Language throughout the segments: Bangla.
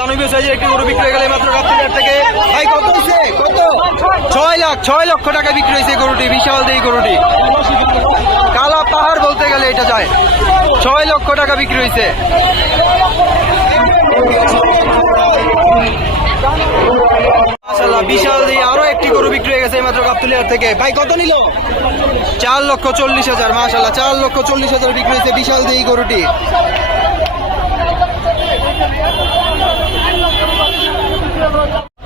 দানবীয় সাইজের একটি গরু বিক্রি হয়ে গেল মাত্র গাবতলী থেকে। ভাই কত হয়েছে? কত? 6 লক্ষ টাকা বিক্রি হয়েছে গরুটি। বিশাল এই গরুটি, কালা পাহাড় বলতে গেলে এটা যায়। 6 লক্ষ টাকা বিক্রি হয়েছে। মাশাআল্লাহ, বিশাল দিয়ে আরো একটি গরু বিক্রি হয়ে গেছে মাত্র গাবতলী থেকে। ভাই কত নিল? 4,40,000। মাশাআল্লাহ, 4,40,000 বিক্রি হয়েছে বিশাল দিয়ে গরুটি।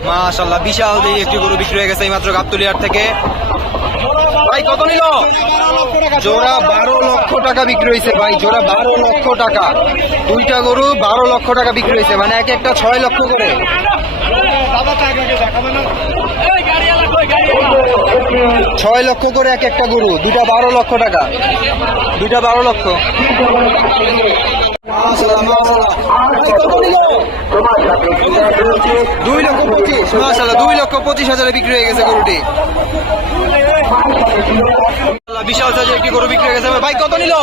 মাশাআল্লাহ, বিশাল দিয়ে একটি গরু বিক্রি হয়ে গেছে মাত্র গাবতলী থেকে। ভাই কত নিল? জোড়া 12 লক্ষ টাকা বিক্রি হয়েছে। ভাই জোড়া 12 লক্ষ টাকা। দুইটা গরু 12 লক্ষ টাকা বিক্রি হয়েছে, মানে এক একটা 6 লক্ষ করে। 6 লক্ষ করে এক একটা গরু, দুটা 12 লক্ষ টাকা, দুইটা 12 লক্ষ। দুই লক্ষ 25। মাশাআল্লাহ, 2,25,000 বিক্রি হয়ে গেছে গরুটি। বিশাল সাইজের একটি গরু বিক্রি হয়ে গেছে। ভাই কত নিল?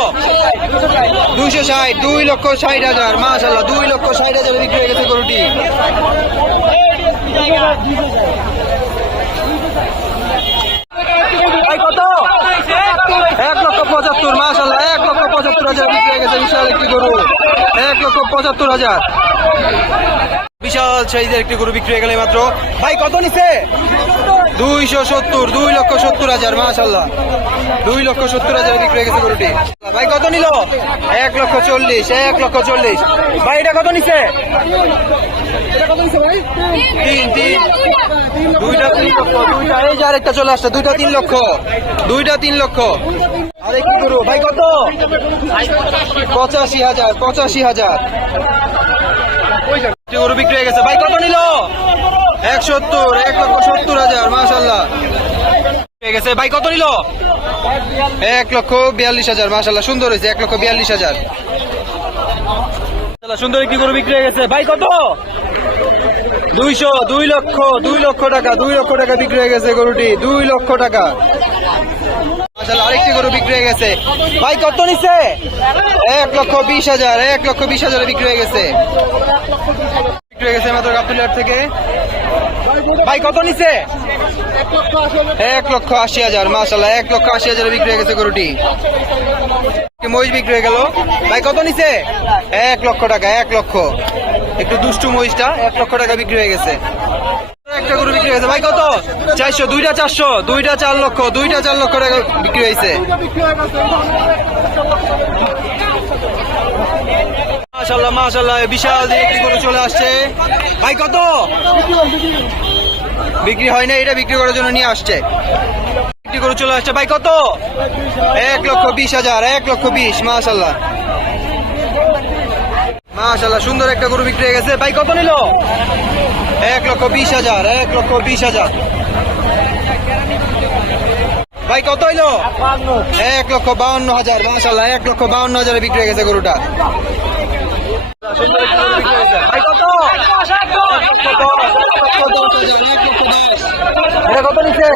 260। 2,60,000। মাশাআল্লাহ, 2,60,000 বিক্রি হয়ে গেছে গরুটি। ভাই কত? 1,75,000। মাশাআল্লাহ, 1,75,000 বিক্রি হয়ে গেছে বিশাল একটি গরু। 1,75,000। বিশাল সাইজের একটি গরু বিক্রি হয়ে গেলে মাত্র। ভাই কত নিছে? 270। 2,70,000। মাশাআল্লাহ, 2,70,000 বিক্রি হয়ে গেছে গরুটি। ভাই কত নিল? 1,40,000। 1,40,000। ভাই এটা কত নিছে? 3। দুইটা 3 লক্ষ। দুইটা এই যে আরেকটা চলে আসছে। দুইটা 3 লক্ষ। দুইটা 3 লক্ষ। আরেকটি গরু। ভাই কত? 85,000। 85,000 গরু বিক্রি হয়ে গেছে। ভাই কত নিল? 170। 1,70,000। মাশাআল্লাহ হয়ে গেছে। ভাই কত নিল? 1,42,000। মাশাআল্লাহ, সুন্দর হয়েছে। 1,42,000। সুন্দর একটি গরু বিক্রি হয়ে গেছে। ভাই কত? 200। 2 লক্ষ। 2 লক্ষ টাকা। 2 লক্ষ টাকা বিক্রি হয়ে গেছে গরুটি। 2 লক্ষ টাকা। মাশাআল্লাহ, আরেকটি গরু বিক্রি হয়ে গেছে। ভাই কত নিছে? 1,20,000। 1,20,000 বিক্রি হয়ে গেছে। বিক্রি হয়ে গেছে মাত্র গাবতলী থেকে। ভাই কত নিছে? 1,80,000। মাশাআল্লাহ, 1,80,000 বিক্রি হয়ে গেছে গরুটি। মহিষ বিক্রি হয়ে গেল। ভাই কত নিছে? 1 লক্ষ টাকা। 1 লক্ষ। একটু দুষ্টু মহিষটা 1 লক্ষ টাকা বিক্রি হয়ে গেছে। একটা গরু বিক্রি হয়েছে। ভাই কত? 400। দুইটা 400। দুইটা 4 লক্ষ। দুইটা 4 লক্ষ টাকা বিক্রি হয়েছে। মাশাআল্লাহ, মাশাআল্লাহ, বিশাল একটি গরু চলে আসছে। ভাই কত? বিক্রি হয় না, এটা বিক্রি করার জন্য নিয়ে আসছে। একটি গরু চলে আসছে। ভাই কত? 1,20,000। 1,20,000। মাশাআল্লাহ, মাশাআল্লাহ, সুন্দর একটা গরু বিক্রি হয়ে গেছে। ভাই কত নিল? 1,20,000। 1,20,000। ভাই কত হইলো? 1,52,000। মাশাআল্লাহ, 1,52,000 বিক্রি হয়ে গেছে গরুটা। ভাই কত? 1,10,000। এটা কত নিচ্ছে?